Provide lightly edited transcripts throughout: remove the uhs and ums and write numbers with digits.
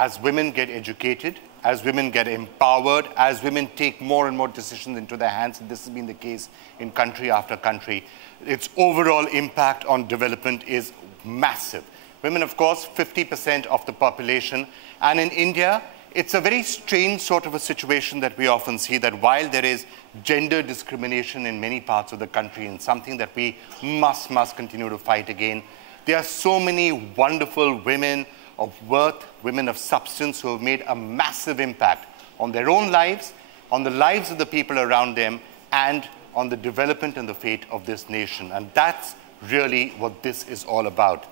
as women get educated, as women get empowered, as women take more and more decisions into their hands, and this has been the case in country after country, its overall impact on development is massive. Women, of course, 50% of the population, and in India, it's a very strange sort of a situation that we often see, that while there is gender discrimination in many parts of the country, and something that we must continue to fight again, there are so many wonderful women of worth, women of substance, who have made a massive impact on their own lives, on the lives of the people around them, and on the development and the fate of this nation. And that's really what this is all about.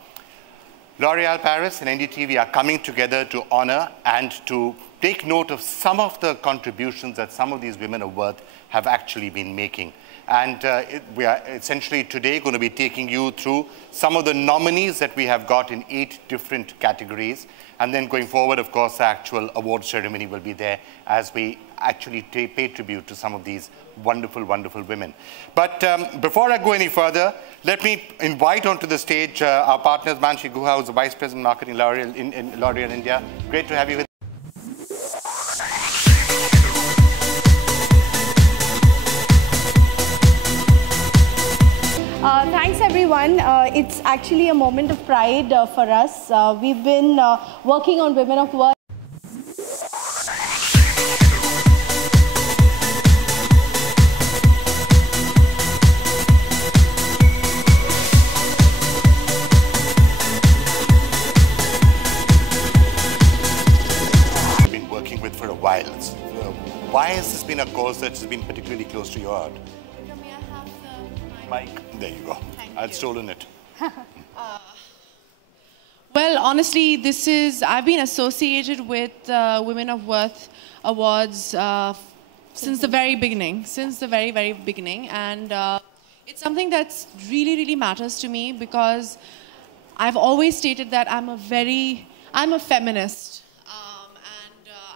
L'Oréal Paris and NDTV are coming together to honor and to take note of some of the contributions that some of these women of worth have actually been making. And we are essentially today going to be taking you through some of the nominees that we have got in 8 different categories. And then going forward, of course, the actual award ceremony will be there as we actually pay tribute to some of these wonderful, wonderful women. But before I go any further, let me invite onto the stage our partners, Manshi Guha, who's the Vice President Marketing L'Oréal in L'Oréal India. Great to have you with us. Thanks everyone. It's actually a moment of pride for us. We've been working on Women of Worth. You've been working with for a while. Why has this been a cause that has been particularly close to your heart? May I have the mic? There you go. I'd stolen it. Well, honestly, I've been associated with Women of Worth Awards since the very beginning, very beginning. And it's something that's really matters to me, because I've always stated that I'm a feminist.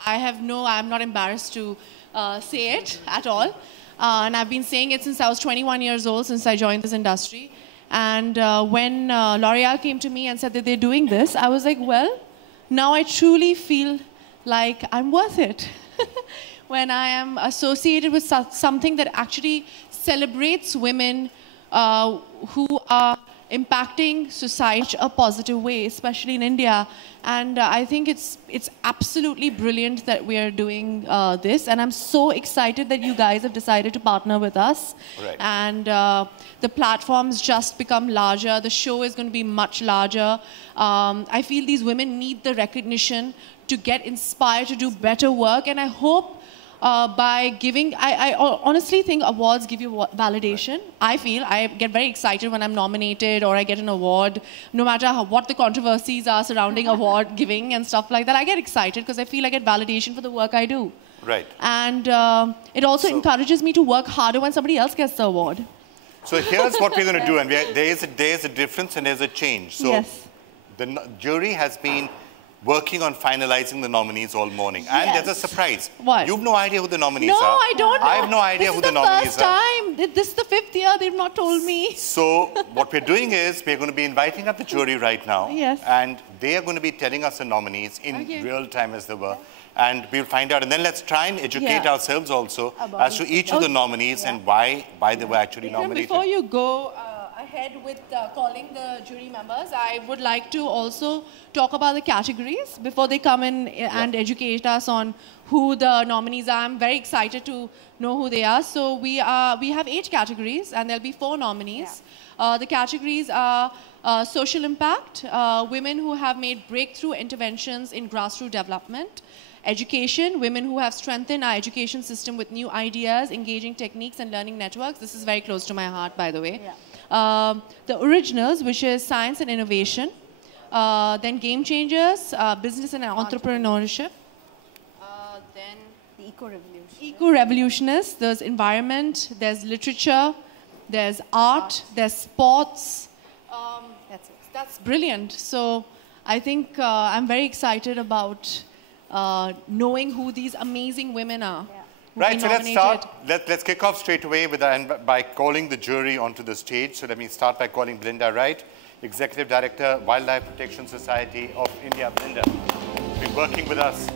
I'm not embarrassed to say it at all. And I've been saying it since I was 21 years old, since I joined this industry. And when L'Oréal came to me and said that they're doing this, I was like, well, now I truly feel like I'm worth it. When I am associated with something that actually celebrates women who are impacting society in a positive way, especially in India. And I think it's absolutely brilliant that we are doing this. And I'm so excited that you guys have decided to partner with us. Right. And the platforms just become larger. The show is going to be much larger. I feel these women need the recognition to get inspired to do better work. And I hope by giving, I honestly think awards give you validation. Right. I get very excited when I'm nominated or I get an award, no matter what the controversies are surrounding award giving and stuff like that. I get excited because I feel I get validation for the work I do. Right. And it also encourages me to work harder when somebody else gets the award. So here's what we're going to do, and there is a difference and there's a change. So yes. The jury has been working on finalizing the nominees all morning. And yes. There's a surprise. What? You have no idea who the nominees no, are. No, I don't know. I have no idea who the nominees are. This is the 5th year. They've not told me. So what we're doing is we're going to be inviting up the jury right now. Yes. And they are going to be telling us the nominees in real time as they were. And we'll find out. And then let's try and educate ourselves also as to each of the nominees and why they were actually nominated. Before you go ahead with calling the jury members, I would like to also talk about the categories before they come in and educate us on who the nominees are. I'm very excited to know who they are. So we have 8 categories and there'll be 4 nominees. Yeah. The categories are social impact, women who have made breakthrough interventions in grassroots development, education, women who have strengthened our education system with new ideas, engaging techniques and learning networks. This is very close to my heart, by the way. Yeah. The originals, which is science and innovation. Then game changers, business and entrepreneurship. Then the eco-revolution. Eco-revolutionists, there's environment, there's literature, there's art, there's sports. That's brilliant. So I think I'm very excited about knowing who these amazing women are. Yeah. Right, so let's start. Let's kick off straight away by calling the jury onto the stage. So let me start by calling Belinda Wright, Executive Director, Wildlife Protection Society of India. Belinda, working with us.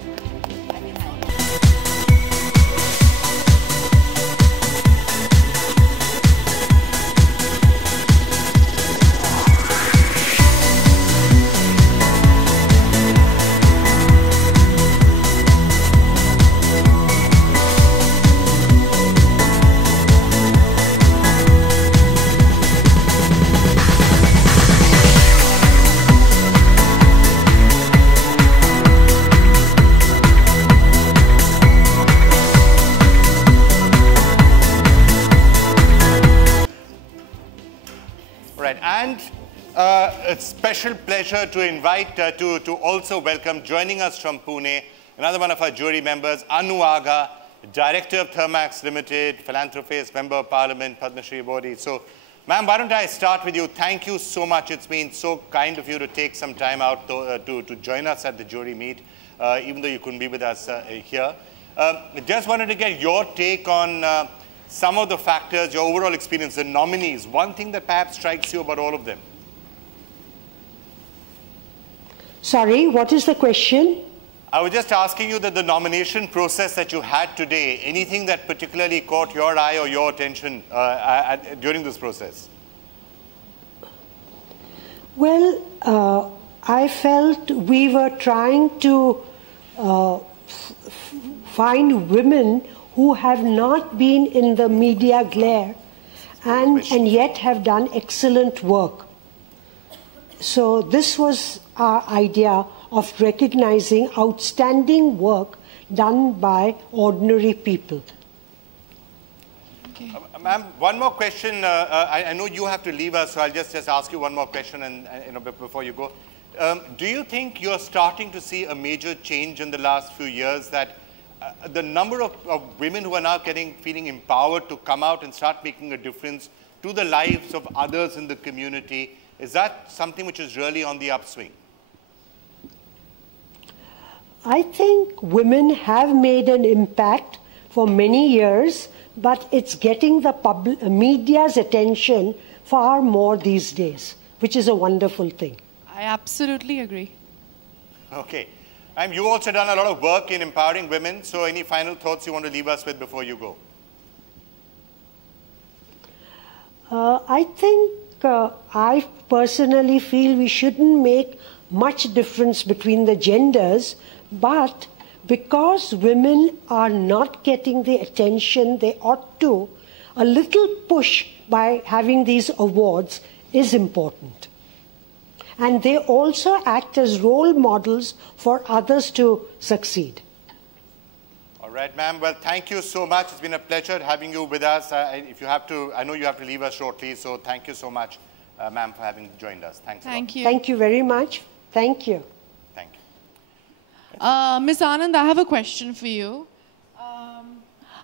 Right, and a special pleasure to invite, to also welcome, joining us from Pune, another one of our jury members, Anu Agha, Director of Thermax Limited, philanthropist, Member of Parliament, Padma Shri Awardee. So, ma'am, why don't I start with you? Thank you so much. It's been so kind of you to take some time out to join us at the jury meet, even though you couldn't be with us here. Just wanted to get your take on some of the factors, your overall experience, the nominees, one thing that perhaps strikes you about all of them. Sorry, what is the question? I was just asking you that the nomination process that you had today, anything that particularly caught your eye or your attention during this process? Well, I felt we were trying to find women who have not been in the media glare and yet have done excellent work. So this was our idea of recognizing outstanding work done by ordinary people. Okay. Ma'am, one more question. I know you have to leave us, so I'll just ask you one more question and before you go. Do you think you're starting to see a major change in the last few years, that the number of women who are now feeling empowered to come out and start making a difference to the lives of others in the community, is that something which is really on the upswing? I think women have made an impact for many years, but it's getting the media's attention far more these days, which is a wonderful thing. I absolutely agree. Okay. And you've also done a lot of work in empowering women, so any final thoughts you want to leave us with before you go? I think I personally feel we shouldn't make much difference between the genders, but because women are not getting the attention they ought to, a little push by having these awards is important. And they also act as role models for others to succeed. All right, ma'am. Well, thank you so much. It's been a pleasure having you with us. If you have to, I know you have to leave us shortly, so thank you so much, ma'am, for having joined us. Thanks a lot. Thank you. Thank you very much. Thank you. Thank you. Ms. Anand, I have a question for you.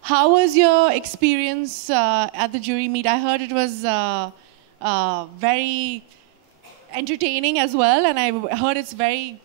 How was your experience at the jury meet? I heard it was very entertaining as well, and I heard it's very,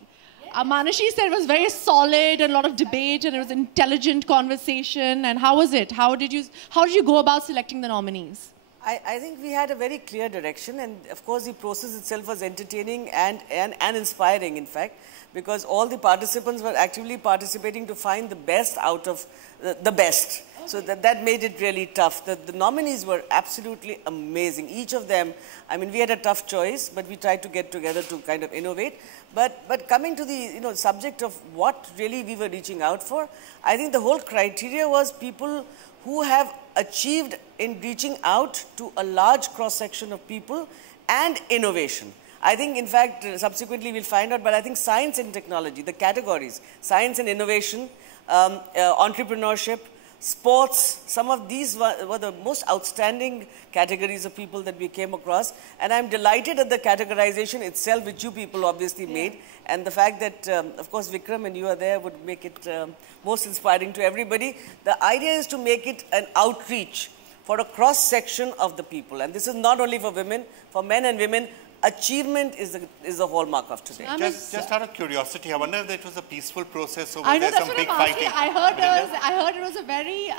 Manashi said it was very solid and a lot of debate, and it was intelligent conversation. And how was it? How did you go about selecting the nominees? I think we had a very clear direction, and of course the process itself was entertaining and inspiring, in fact, because all the participants were actively participating to find the best out of the best. So that made it really tough. The nominees were absolutely amazing. Each of them, I mean, we had a tough choice, but we tried to get together to kind of innovate. But coming to the subject of what really we were reaching out for, I think the whole criteria was people who have achieved in reaching out to a large cross-section of people and innovation. I think, in fact, subsequently we'll find out, but I think science and technology, the categories, science and innovation, entrepreneurship, sports, some of these were the most outstanding categories of people that we came across. And I'm delighted at the categorization itself, which you people obviously made. And the fact that, of course, Vikram and you are there would make it most inspiring to everybody. The idea is to make it an outreach for a cross-section of the people. And this is not only for women, for men and women. Achievement is the hallmark of today. Just out of curiosity, I wonder if it was a peaceful process or I was know, there some big fighting? I heard it was a very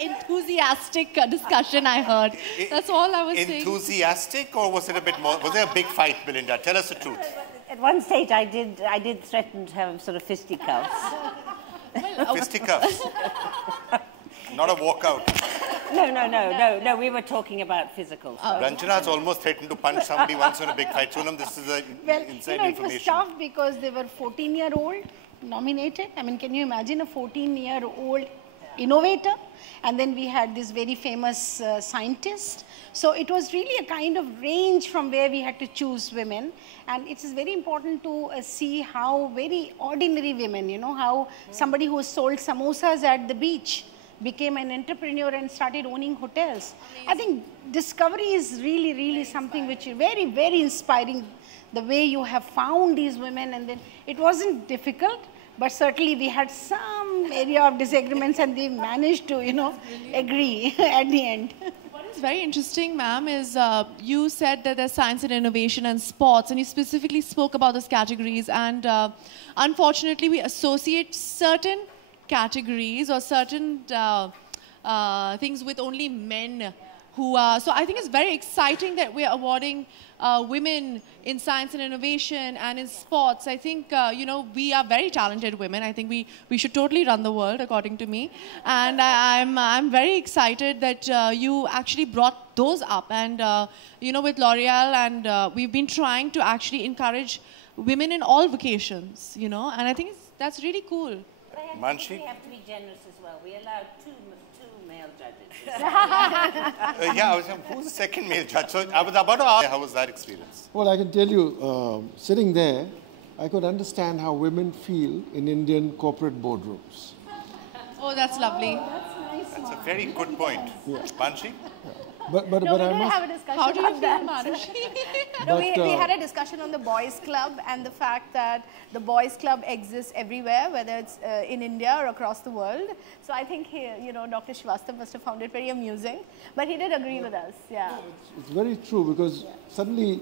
enthusiastic discussion. I heard. That's all I was saying. Enthusiastic, or was it a bit more? Was there a big fight, Belinda? Tell us the truth. At one stage, I did threaten to have sort of fisticuffs. Fisticuffs. Not a walkout. No. We were talking about physical stuff. Ranjana's almost threatened to punch somebody once in a big fight. Sonam, this is inside it was information. tough because they were 14-year-old nominated. I mean, can you imagine a 14-year-old innovator? And then we had this very famous scientist. So it was really a kind of range from where we had to choose women. And it is very important to see how very ordinary women, you know, how somebody who sold samosas at the beach became an entrepreneur and started owning hotels. I think discovery is really, really something which is very, very inspiring, the way you have found these women. And then it wasn't difficult, but certainly we had some area of disagreements and they managed to, you know, agree at the end. What is very interesting, ma'am, is you said that there's science and innovation and sports, and you specifically spoke about those categories. And unfortunately, we associate certain categories or certain things with only men who are. So I think it's very exciting that we're awarding women in science and innovation and in sports. I think, you know, we are very talented women. I think we should totally run the world, according to me. And I'm very excited that you actually brought those up. And, you know, with L'Oreal, and we've been trying to actually encourage women in all vocations, you know, and I think that's really cool. Manshi? We have to be generous as well. We allowed two male judges. Yeah, I was saying, who's the second male judge? So I was about to ask, how was that experience? Well, I can tell you, sitting there, I could understand how women feel in Indian corporate boardrooms. Oh, that's lovely. That's a very good point. Yeah. Manshi? But No, we I did must... have a discussion How do you on feel, that. Manushi? No, we had a discussion on the boys' club and the fact that the boys' club exists everywhere, whether it's in India or across the world. So I think you know, Dr. Srivastava must have found it very amusing, but he did agree with us. Yeah. It's very true because suddenly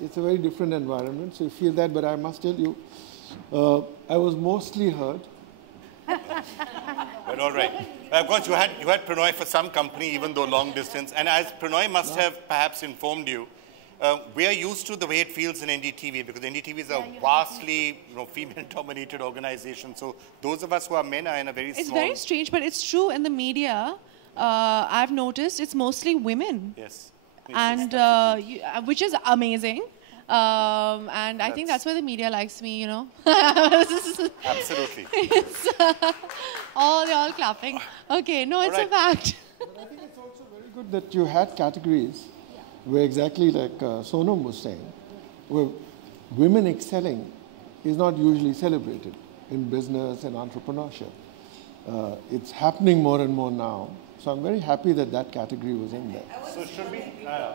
it's a very different environment, so you feel that. But I must tell you, I was mostly hurt. But all right. Of course, you had Pranoy for some company, even though long distance. And as Pranoy must have perhaps informed you, we are used to the way it feels in NDTV because NDTV is a vastly, you know, female-dominated organization. So those of us who are men are in a very small... It's very strange, but it's true in the media. I've noticed it's mostly women. Yes. And which is amazing. And I think that's why the media likes me, you know. Absolutely. All clapping. Okay, no, it's a fact. But I think it's also very good that you had categories where exactly like Sonam was saying, where women excelling is not usually celebrated in business and entrepreneurship. It's happening more and more now. So I'm very happy that that category was in there. So should we... One thing I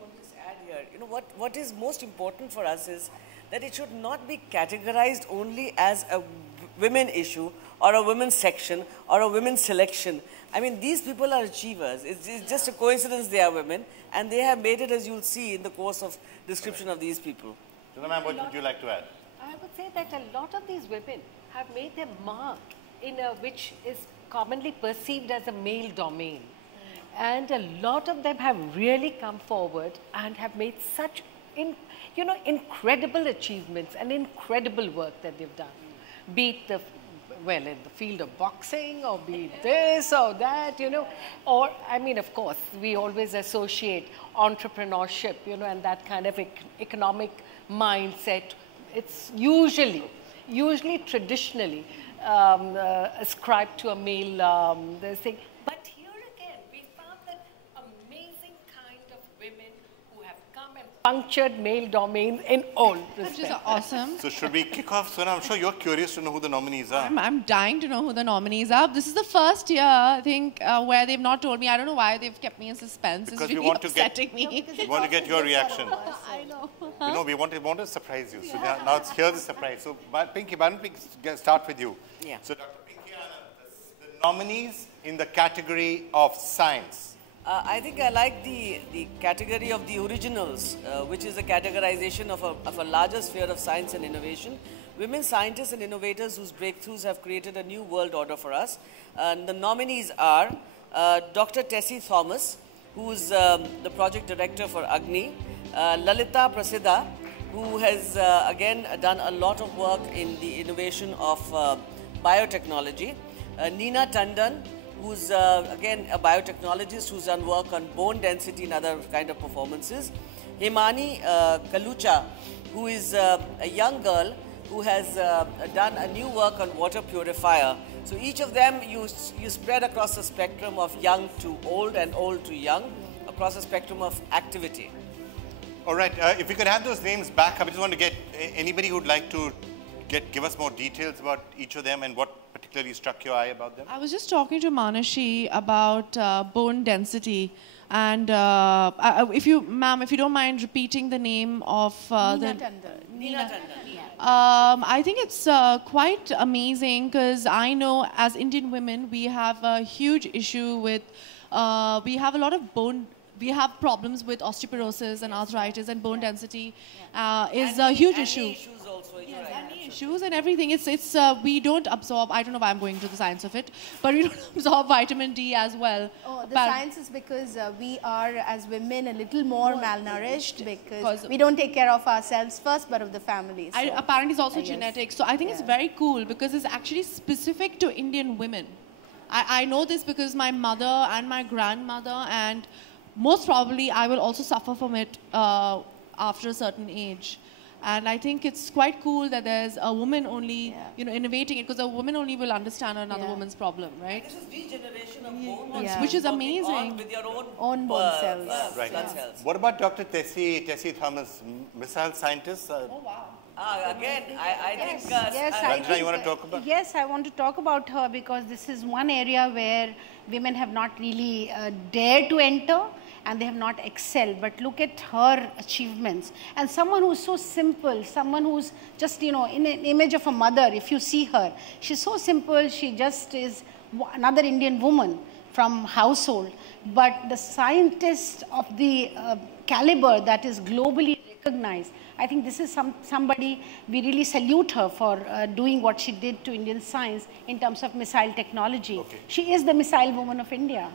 want to just add here, you know, what is most important for us is that it should not be categorized only as a women issue or a women's section or a women's selection. I mean, these people are achievers. It's just a coincidence they are women, and they have made it, as you'll see in the course of description of these people. Ma'am, what would you like to add? I would say that a lot of these women have made their mark in which is commonly perceived as a male domain. And a lot of them have really come forward and have made such incredible achievements and incredible work that they've done. Be it in the field of boxing, or be it this or that, you know, or, I mean, of course, we always associate entrepreneurship, you know, and that kind of economic mindset. It's usually traditionally ascribed to a male thing. But here again, we found that amazing kind of women who have come and punctured male domains in all respects. Which is awesome. So should we kick off? Sona, I'm sure you're curious to know who the nominees are. I'm dying to know who the nominees are. This is the first year, I think, where they've not told me. I don't know why they've kept me in suspense. Because it's really we want to upsetting me. We want to get your reaction. I know. You know, we want to surprise you. So now here's the surprise. So, Pinky, why don't we start with you? Yeah. So, Dr. Pinky Anand, the nominees in the category of science. I think I like the category of the originals, which is the categorization of a larger sphere of science and innovation. Women scientists and innovators whose breakthroughs have created a new world order for us. The nominees are Dr. Tessie Thomas, who is the project director for Agni, Lalita Prasiddha, who has again done a lot of work in the innovation of biotechnology. Neena Tandon, who's again a biotechnologist who's done work on bone density and other kind of performances. Himani Kalucha, who is a young girl who has done a new work on water purifier. So each of them you spread across the spectrum of young to old and old to young, across the spectrum of activity. All right, if we could have those names back, I just want to get anybody who'd like to give us more details about each of them and what particularly struck your eye about them. I was just talking to Manashi about bone density. And if you don't mind repeating the name of Neena Tandon. Neena Tandon. I think it's quite amazing because I know as Indian women, we have a huge issue with, we have a lot of we have problems with osteoporosis and arthritis, and bone density is a huge issue. Issues also, Yes, and knee issues and everything. We don't absorb, I don't know why I'm going to the science of it, but we don't absorb vitamin D as well. Oh, the science is because we are, as women, a little more malnourished because we don't take care of ourselves first, but of the family. So, apparently it's also genetic. So I think it's very cool because it's actually specific to Indian women. I know this because my mother and my grandmother, and most probably I will also suffer from it after a certain age. And I think it's quite cool that there's a woman only, innovating it, because a woman only will understand another woman's problem, right? This is regeneration of bone, which is amazing. With your own bone cells. Right. Blood cells. What about Dr. Tessie Thomas, missile scientist? Oh, wow. Again, I think... Ranjana, you want to talk about? Yes, I want to talk about her because this is one area where women have not really dared to enter and they have not excelled. But look at her achievements. And someone who's so simple, someone who's just, in an image of a mother, if you see her, she's so simple, she just is another Indian woman from household. But the scientist of the caliber that is globally recognized, I think this is somebody, we really salute her for doing what she did to Indian science in terms of missile technology. Okay. She is the missile woman of India.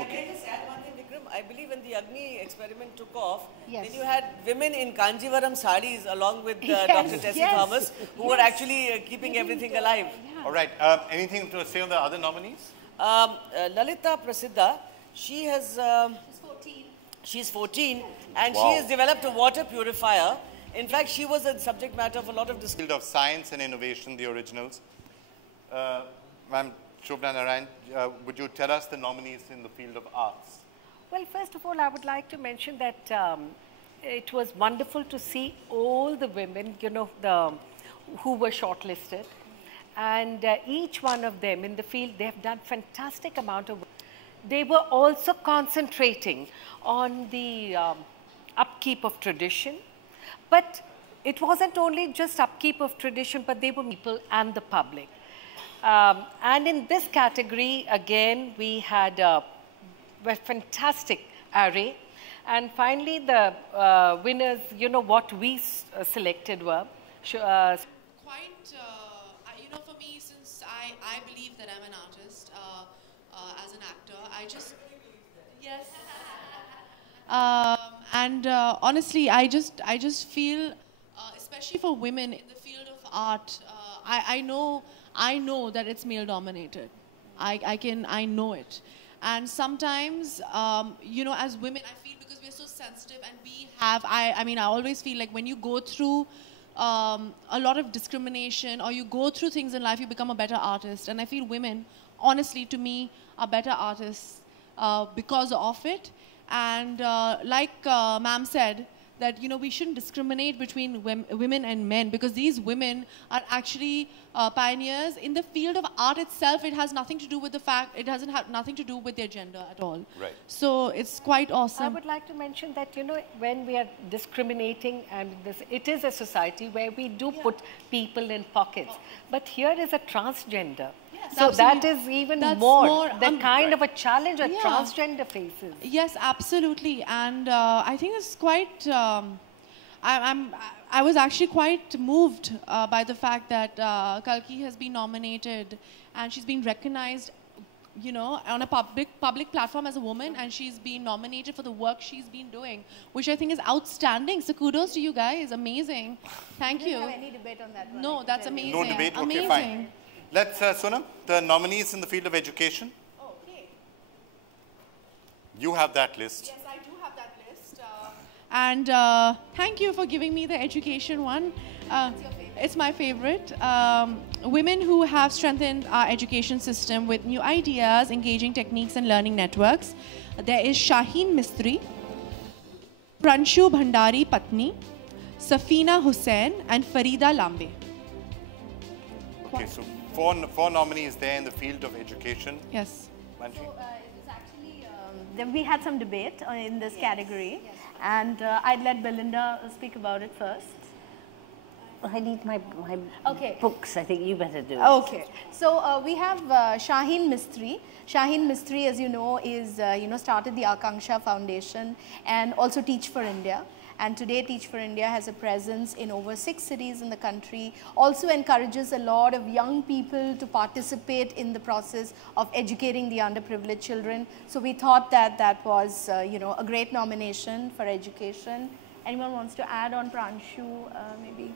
Okay. Just add one thing, Vikram. I believe when the Agni experiment took off, yes, then you had women in Kanjivaram saris along with Dr. Tessie Thomas, who were actually keeping everything alive. All right. Anything to say on the other nominees? Lalita Prasiddha, she has... she's 14 and she has developed a water purifier. In fact, she was the subject matter of a lot of discussion. Field of science and innovation, the originals. Ma'am Shobhana Narayan, would you tell us the nominees in the field of arts? Well, first of all, I would like to mention that it was wonderful to see all the women, who were shortlisted. And each one of them in the field, they have done fantastic amount of work. They were also concentrating on the upkeep of tradition. But it wasn't only just upkeep of tradition, but they were people and the public. And in this category, again, we had a fantastic array. And finally, the winners, what we selected were... for me, since I believe that I'm an artist, as an actor, I just... Yes. Honestly, I just feel, especially for women in the field of art, I know that it's male dominated. I know it. And sometimes, as women, I feel because we're so sensitive and we have, I always feel like when you go through a lot of discrimination or you go through things in life, you become a better artist. And I feel women, honestly, to me, are better artists because of it. And like ma'am said, that we shouldn't discriminate between women and men, because these women are actually pioneers in the field of art itself. It has nothing to do with the fact, it doesn't have nothing to do with their gender at all. Right. So it's quite awesome. I would like to mention that, when we are discriminating, and it is a society where we do put people in pockets. But here is a transgender. Yes, so absolutely. that is even That's more the kind of a challenge a transgender faces. Yes, absolutely. And I think it's quite, I was actually quite moved by the fact that Kalki has been nominated and she's been recognized you know, on a public platform as a woman, and she's been nominated for the work she's been doing, which I think is outstanding. So kudos to you guys. Amazing. Thank you. We don't have any debate on that one. No, that's amazing. No debate? Amazing. Okay, fine. Let's, Sonam, the nominees in the field of education. Okay. You have that list. Yes, I do have that list. And thank you for giving me the education one. It's my favorite. Women who have strengthened our education system with new ideas, engaging techniques and learning networks. There is Shaheen Mistry, Pranshu Bhandari Patni, Safina Hussain and Farida Lambe. Okay, so four nominees there in the field of education. Yes. Manji? It was actually, we had some debate in this category, and I'd let Belinda speak about it first. I need my Okay. books. I think you better do it. Okay, so we have Shaheen Mistry. Shaheen Mistry, as you know, is started the Akanksha Foundation and also Teach for India. And today Teach for India has a presence in over 6 cities in the country. Also encourages a lot of young people to participate in the process of educating the underprivileged children. So we thought that that was a great nomination for education. Anyone wants to add on Pranshu, maybe?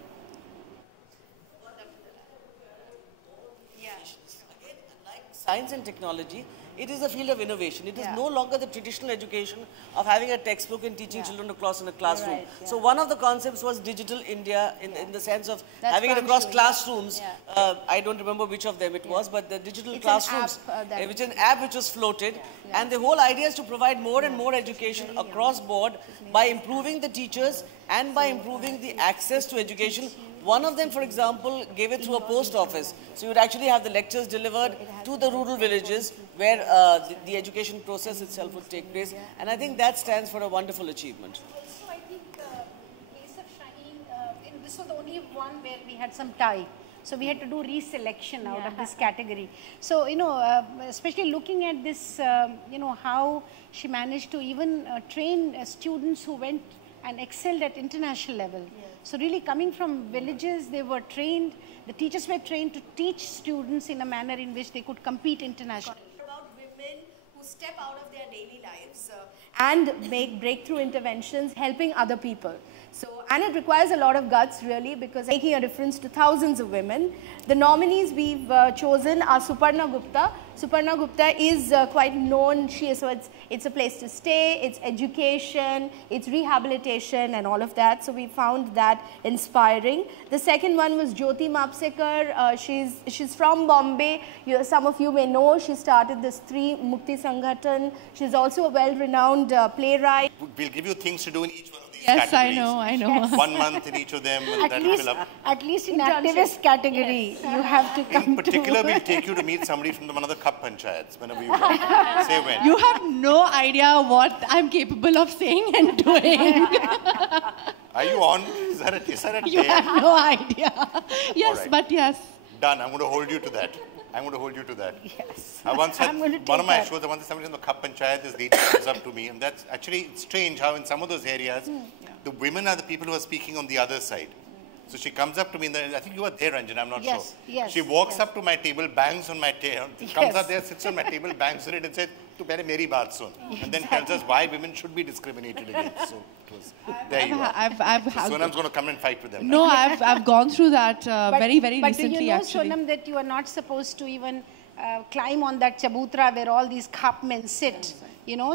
Science and technology, it is a field of innovation. It is no longer the traditional education of having a textbook and teaching children across in a classroom. Right, So one of the concepts was digital India in the sense of That's having it across Pranshu, classrooms. I don't remember which of them it was, but the digital classrooms, which is an app which was floated. And the whole idea is to provide more and more education across board by improving the teachers and by improving the access to education. One of them, for example, gave it through a post office. So you would actually have the lectures delivered to the rural villages where the education process itself would take place. And I think that stands for a wonderful achievement. Also, I think in case of Shaheen, this was the only one where we had some tie. So we had to do reselection out of this category. So, especially looking at this, how she managed to even train students who went and excelled at international level. So really coming from villages, they were trained, the teachers were trained to teach students in a manner in which they could compete internationally. About women who step out of their daily lives and make breakthrough interventions, helping other people. So, and it requires a lot of guts really, because making a difference to thousands of women. The nominees we've chosen are Suparna Gupta. Suparna Gupta is quite known. It's a place to stay, it's education, it's rehabilitation and all of that. So we found that inspiring. The second one was Jyoti Mapsekar. She's from Bombay. Some of you may know she started this Stree Mukti Sanghatan. She's also a well-renowned playwright. We'll give you things to do in each one of these Yes, categories. I know. 1 month in each of them, and that will fill up. At least in activist category, you have to come In particular, to... we'll take you to meet somebody from one of the Cup Panchayats, whenever you want. Say when. You have no idea what I'm capable of saying and doing. Are you on? Is that a You dare? have no idea. Yes, right. but yes. Done. I'm going to hold you to that. I'm going to hold you to that. Yes. I once had I'm going to one of my take that. shows, I once had somebody in the Cup Panchayat, this lady comes up to me, and that's actually strange how in some of those areas, the women are the people who are speaking on the other side. So she comes up to me, and I think you were there, Ranjan, I'm not sure. Yes, She walks up to my table, bangs on my table, comes up there, sits on my table, bangs on it, and says, "Tu pehle meri baat sun." And then tells us why women should be discriminated against. So it was, there you are. Sonam's going to come and fight with them. No, I've gone through that very, very but recently, do you know, actually. Sonam, that you are not supposed to even climb on that chabutra where all these Cup men sit.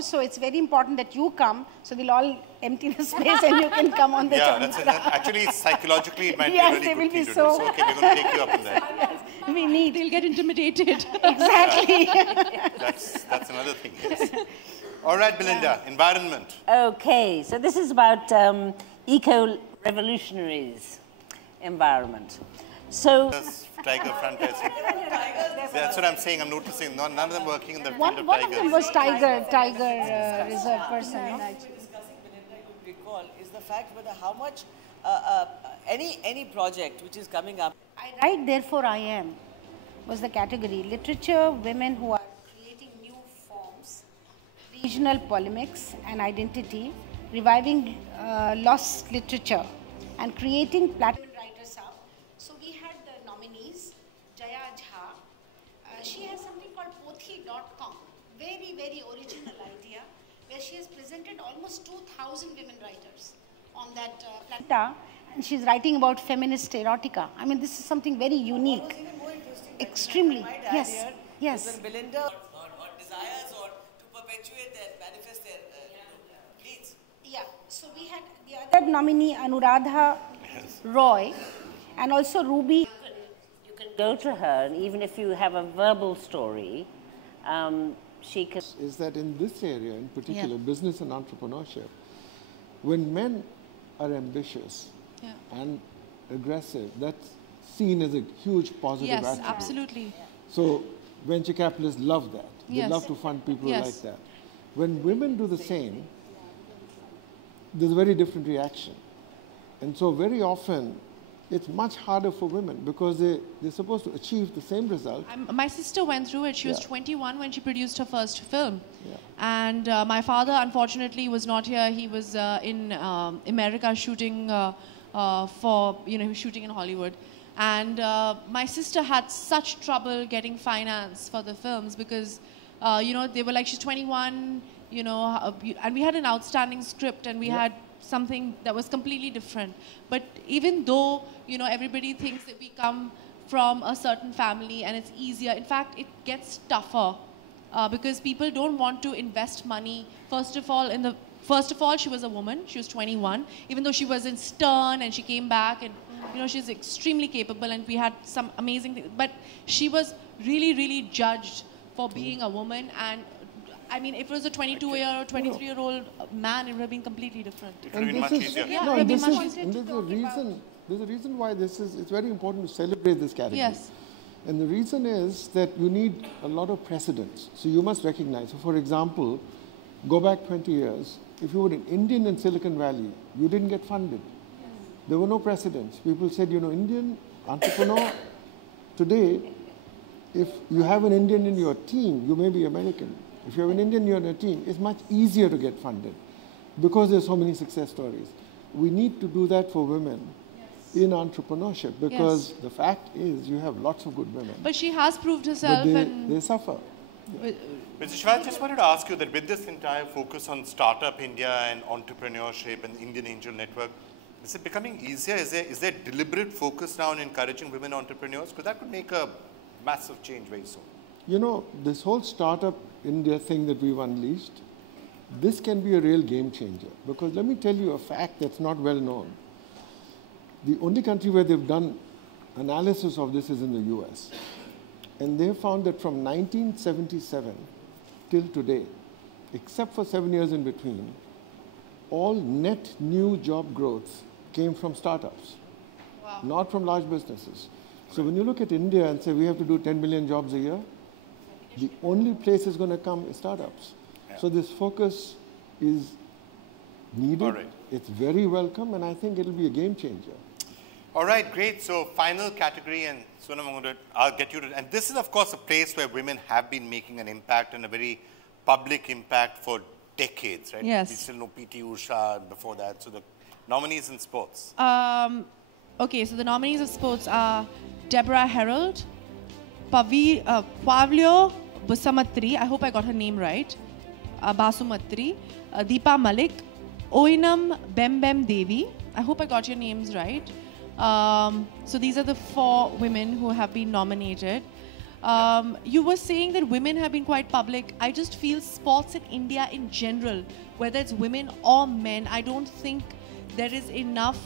So it's very important that you come, so they'll all empty the space and you can come on the chabutra. Actually, psychologically, it might Yes, be they a really will good thing be to so- do. So, okay, we're going to take you up on that. We need. They'll get intimidated. Exactly. That's another thing, yes. All right, Belinda, environment. Okay, so this is about eco-revolutionaries environment. So, Tiger front facing. That's what I'm saying. I'm noticing. None of them working in the field of One of them tigers. was Tiger Reserve person. No? Discussing, Belinda, you would recall, is the fact whether how much any project which is coming up. I write, therefore I am, was the category. Literature, women who are creating new forms, regional polemics and identity, reviving lost literature, and creating platform writers up. So we had the nominees, Jaya Jha. She has something called pothi.com. she has presented almost 2,000 women writers on that platform. And she's writing about feminist erotica. I mean, this is something very unique. Even more interesting, Extremely. Yes. Yes. When Belinda or desires or to perpetuate their, manifest their needs. Yeah. So we had the other nominee, Anuradha Roy, and also Ruby. You can go to her, and even if you have a verbal story, she can... Is that in this area, in particular, business and entrepreneurship, when men are ambitious and aggressive, that's seen as a huge positive attribute. Yes, absolutely. So venture capitalists love that. They love to fund people like that. When women do the same, there's a very different reaction. And so very often, it's much harder for women because they're supposed to achieve the same result. My sister went through it. She was 21 when she produced her first film. And my father, unfortunately, was not here. He was in America shooting shooting in Hollywood. And my sister had such trouble getting finance for the films because, they were like, she's 21, and we had an outstanding script and we had something that was completely different. But even though, everybody thinks that we come from a certain family and it's easier, in fact, it gets tougher because people don't want to invest money. First of all, she was a woman. She was 21, even though she was in Stern and she came back and, she's extremely capable and we had some amazing things. But she was really, really judged for being a woman. And I mean, if it was a 22-year or 23-year-old man, it would have been completely different. It would have been much easier. Yeah, it would have been much easier. And there's a reason why it's very important to celebrate this category. Yes. And the reason is that you need a lot of precedents. So you must recognize. So for example, go back 20 years. If you were an Indian in Silicon Valley, you didn't get funded. There were no precedents. People said, Indian entrepreneur. Today, if you have an Indian in your team, you may be American. If you have an Indian in your team, it's much easier to get funded because there's so many success stories. We need to do that for women in entrepreneurship because the fact is you have lots of good women. But she has proved herself. But they suffer. Mr. Shiva, I just wanted to ask you that with this entire focus on Startup India and entrepreneurship and Indian Angel Network, is it becoming easier? Is there deliberate focus now on encouraging women entrepreneurs? Because that could make a massive change very soon. This whole Startup India thing that we've unleashed, this can be a real game changer. Because let me tell you a fact that's not well known. The only country where they've done analysis of this is in the US. And they found that from 1977 till today, except for 7 years in between, all net new job growth came from startups, not from large businesses. So when you look at India and say we have to do 10 million jobs a year, the only place is going to come is startups. So this focus is needed. It's very welcome, and I think it'll be a game changer. All right, great. So final category, and Sonam, I'll get you to, and this is of course a place where women have been making an impact and a very public impact for decades, right? Yes. We still know P.T. Usha before that. So the nominees in sports. Okay, so the nominees of sports are Deborah Herald, Pavlio Busamatri, I hope I got her name right, Basumatri, Deepa Malik, Oinam Bembem Devi, I hope I got your names right. So these are the 4 women who have been nominated. You were saying that women have been quite public. I just feel sports in India in general, whether it's women or men, I don't think there is enough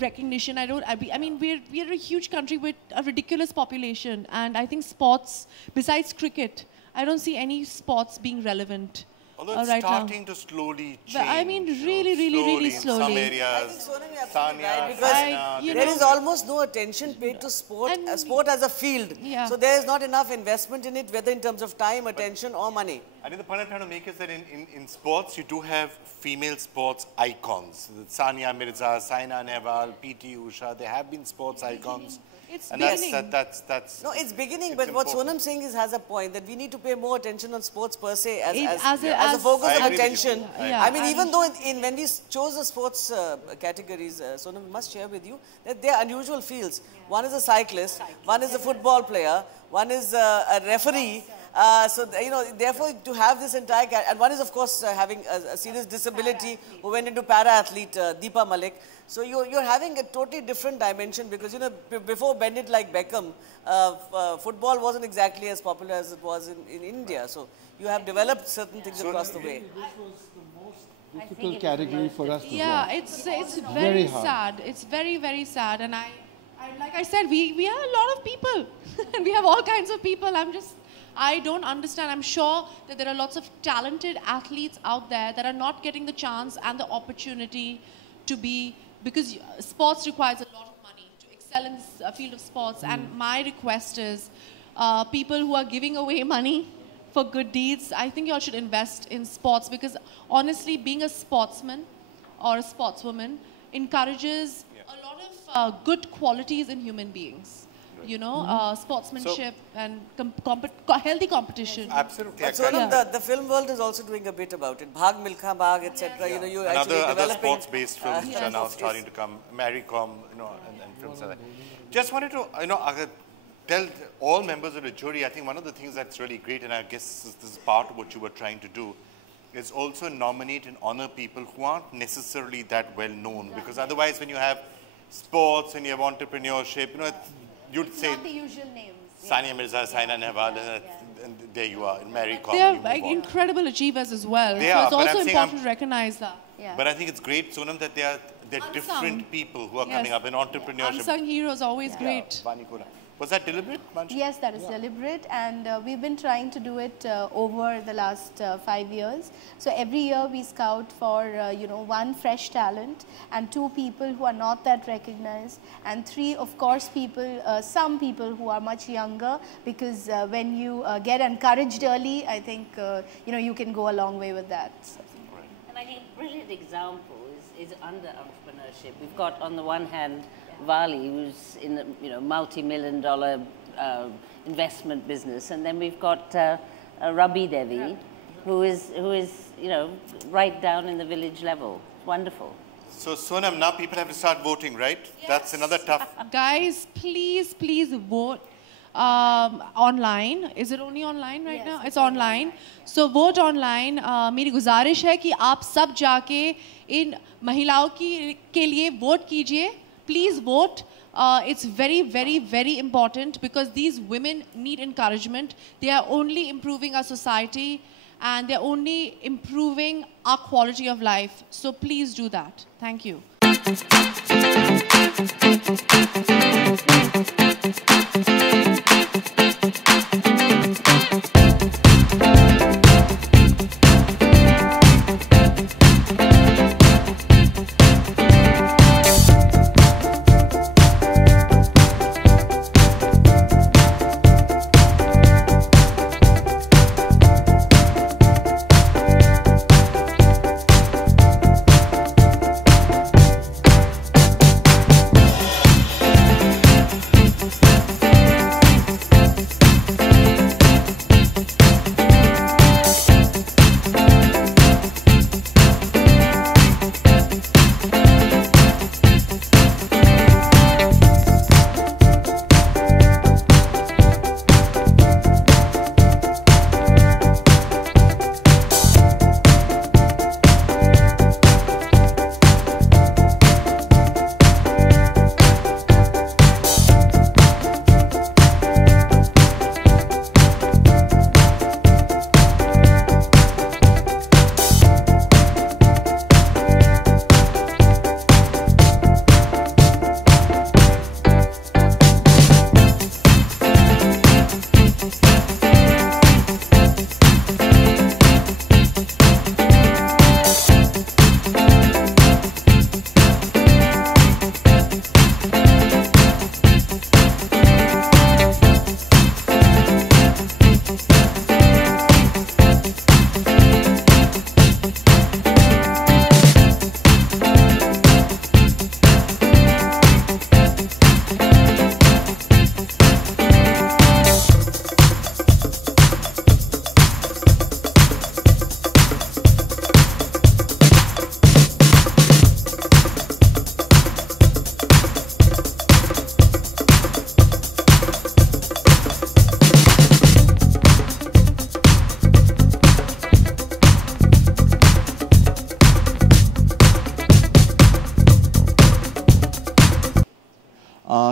recognition. I mean, we're a huge country with a ridiculous population, and I think sports, besides cricket, I don't see any sports being relevant. Although it's right starting now to slowly change. But I mean, really slowly. In some areas. I think Sonam, you're absolutely right, because there is almost no attention paid to sport, sport as a field. So there is not enough investment in it, whether in terms of time, attention, or money. I think the point I'm trying to make is that in sports, you do have female sports icons. Sania Mirza, Saina Nehwal, P.T. Usha, there have been sports icons. It's and beginning. That's no, it's beginning, but what Sonam's saying has a point, that we need to pay more attention on sports per se as a focus of attention. I mean, even though when we chose the sports categories, Sonam, we must share with you that they are unusual fields. One is a cyclist, one is a football player, one is a referee, Therefore, to have this entire, and one is of course having a serious disability who went into para-athlete, Deepa Malik. So you're having a totally different dimension because, before Bend It Like Beckham, football wasn't exactly as popular as it was in India. So you have developed certain things across the way. This was the most difficult category for us to Yeah, learn. it's very sad. It's very, very sad. And like I said, we are a lot of people. And we have all kinds of people. I don't understand. I'm sure that there are lots of talented athletes out there that are not getting the chance and the opportunity to be, because sports requires a lot of money to excel in this field of sports. And my request is people who are giving away money for good deeds, I think you all should invest in sports, because honestly, being a sportsman or a sportswoman encourages a lot of good qualities in human beings. Sportsmanship and healthy competition. Absolutely. But Sonam, the film world is also doing a bit about it. Bhag Milkha Bhag, etc. You actually other developing sports-based films which are now starting to come, Maricom, and films like that. Just wanted to, tell all members of the jury, I think one of the things that's really great, and I guess this is part of what you were trying to do, is also nominate and honor people who aren't necessarily that well known. Because otherwise, when you have sports and you have entrepreneurship, you'd say not the usual names. Sania Mirza, Saina Nehwal, and there you are, in Maricom. They are incredible achievers as well. They so are, it's but also I'm saying important to recognize that. Yeah. But I think it's great, Sonam, that they're different people who are coming up in entrepreneurship. Unsung heroes always great. Vani Kona. Was that deliberate, Manju? Yes, that is deliberate, and we've been trying to do it over the last 5 years. So every year we scout for one fresh talent, and 2 people who are not that recognized, and 3, of course, some people who are much younger, because when you get encouraged early, I think you can go a long way with that. So. And I think a brilliant example is under entrepreneurship. We've got on the one hand Vali, who's in the multi-million-dollar investment business, and then we've got Rabi Devi, who is right down in the village level. Wonderful. So Sonam, now people have to start voting, right? Yes. That's another tough. Guys, please vote online. Is it only online right now? It's online. So vote online. मेरी गुजारिश है कि आप सब जाके इन महिलाओं के लिए vote कीजिए. Please vote. It's very, very, very important, because these women need encouragement. They are only improving our society, and they're only improving our quality of life. So please do that. Thank you.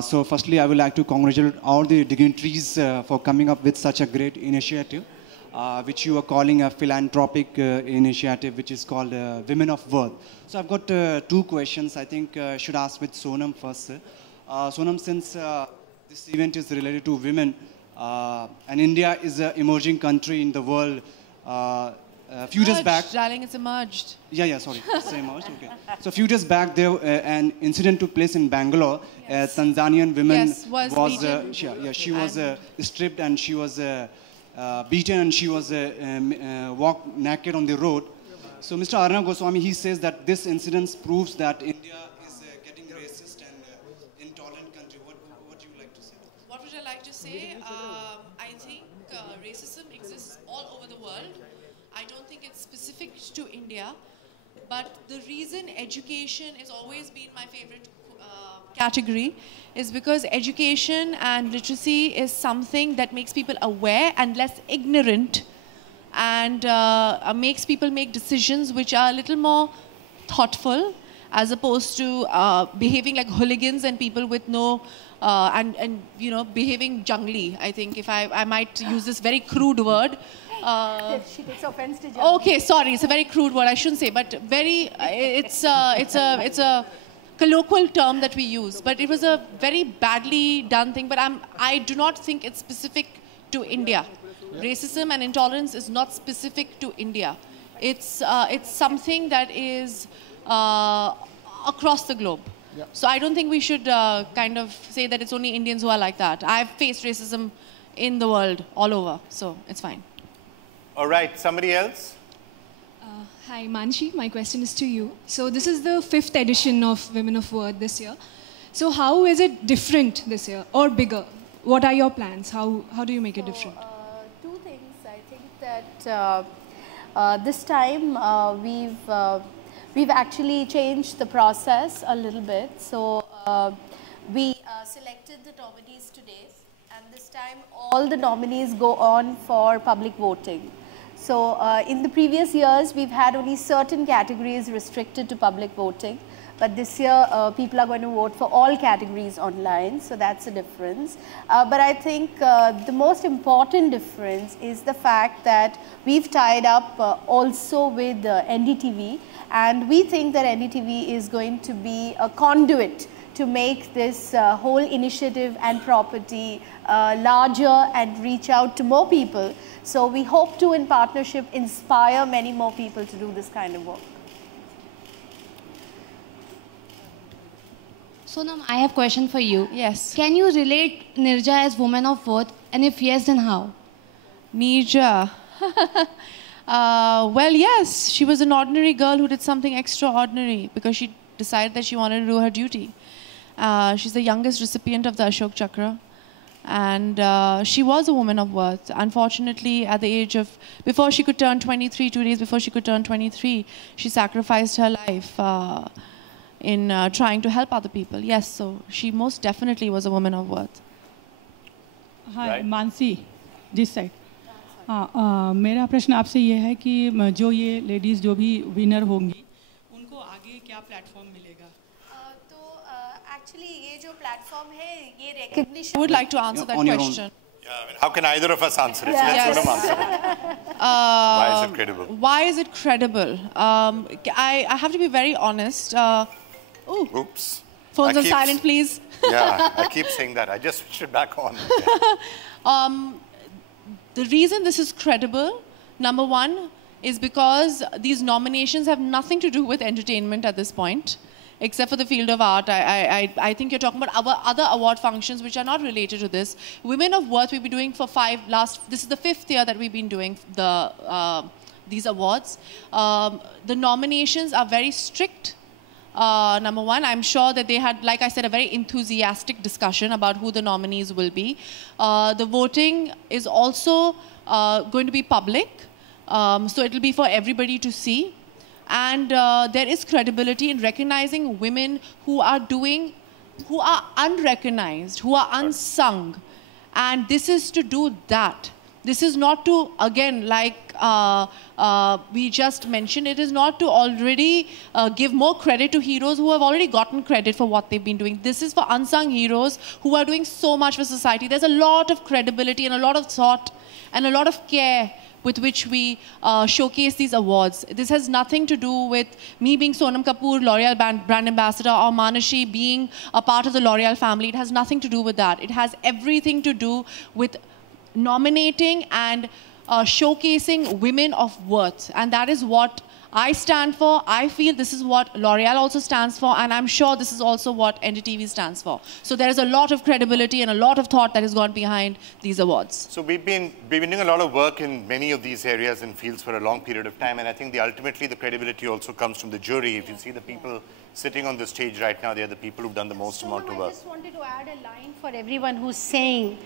So firstly, I would like to congratulate all the dignitaries for coming up with such a great initiative, which you are calling a philanthropic initiative, which is called Women of Worth. So I've got two questions. I think I should ask with Sonam first. Sonam, since this event is related to women, and India is an emerging country in the world, a few days back... Darling, it's emerged. Yeah, sorry. It's emerged, okay. So a few days back, there an incident took place in Bangalore. Yes. Tanzanian woman was beaten. she was stripped and she was beaten and she was walked naked on the road. So Mr. Arnab Goswami, he says that this incident proves that India is getting racist and intolerant country. What do you like to say? What would I like to say? I think racism exists all over the world. I don't think it's specific to India. But the reason education has always been my favorite category is because education and literacy is something that makes people aware and less ignorant, and makes people make decisions which are a little more thoughtful, as opposed to behaving like hooligans and people with no and you know, behaving jungly. I think if I might use this very crude word. She takes offense to jungly. Okay, sorry, it's a very crude word, I shouldn't say, but it's a colloquial term that we use. But it was a very badly done thing. But I do not think it's specific to India. Racism and intolerance is not specific to India. It's something that is across the globe. Yeah. So I don't think we should kind of say that it's only Indians who are like that. I've faced racism in the world, all over, so it's fine. All right, somebody else? Hi, Manshi. My question is to you. So this is the 5th edition of Women of Worth this year. So how is it different this year or bigger? What are your plans? How do you make it different? Two things. I think that this time we've actually changed the process a little bit. So we selected the nominees today, and this time all the nominees go on for public voting. So in the previous years, we've had only certain categories restricted to public voting. But this year, people are going to vote for all categories online, so that's a difference. But I think the most important difference is the fact that we've tied up also with NDTV, and we think that NDTV is going to be a conduit to make this whole initiative and property larger and reach out to more people. So we hope to, in partnership, inspire many more people to do this kind of work. Sonam, I have a question for you. Yes. Can you relate Nirja as woman of worth, and if yes, then how? Nirja. Well, yes, she was an ordinary girl who did something extraordinary because she decided that she wanted to do her duty. She's the youngest recipient of the Ashok Chakra, and she was a woman of worth. Unfortunately, at the age of, before she could turn 23, 2 days before she could turn 23, she sacrificed her life in trying to help other people. Yes, so she most definitely was a woman of worth. Hi, Right. Mansi this side मेरा प्रश्न आपसे ये है कि जो ये ladies जो भी विनर होंगी उनको आगे क्या प्लेटफॉर्म मिलेगा? Actually, ये जो platform है, ये recognition. I would like to answer that On your own. question. Yeah, I mean, how can either of us answer it? Yes. Let's let them answer it. Why is it credible? Why is it credible? I have to be very honest. Oops. Phones I on keep- silent, please. Yeah, I keep saying that. I just switched it back on. The reason this is credible, number one, is because these nominations have nothing to do with entertainment at this point, except for the field of art. I think you're talking about our other award functions which are not related to this. Women of Worth we've been doing for this is the 5th year that we've been doing these awards. The nominations are very strict. Number one, I'm sure that they had, like I said, a very enthusiastic discussion about who the nominees will be. The voting is also going to be public, so it will be for everybody to see. And there is credibility in recognizing women who are unrecognized, who are unsung. And this is to do that. This is not to, again, like we just mentioned, it is not to already give more credit to heroes who have already gotten credit for what they've been doing. This is for unsung heroes who are doing so much for society. There's a lot of credibility and a lot of thought and a lot of care with which we showcase these awards. This has nothing to do with me being Sonam Kapoor, L'Oreal brand ambassador, or Manashi being a part of the L'Oreal family. It has nothing to do with that. It has everything to do with nominating and showcasing women of worth. And that is what I stand for. I feel this is what L'Oreal also stands for, and I'm sure this is also what NDTV stands for. So there is a lot of credibility and a lot of thought that has gone behind these awards. So we've been doing a lot of work in many of these areas and fields for a long period of time, and I think ultimately the credibility also comes from the jury. If you see the people sitting on the stage right now, they are the people who've done the most amount of work. I just wanted to add a line for everyone who's saying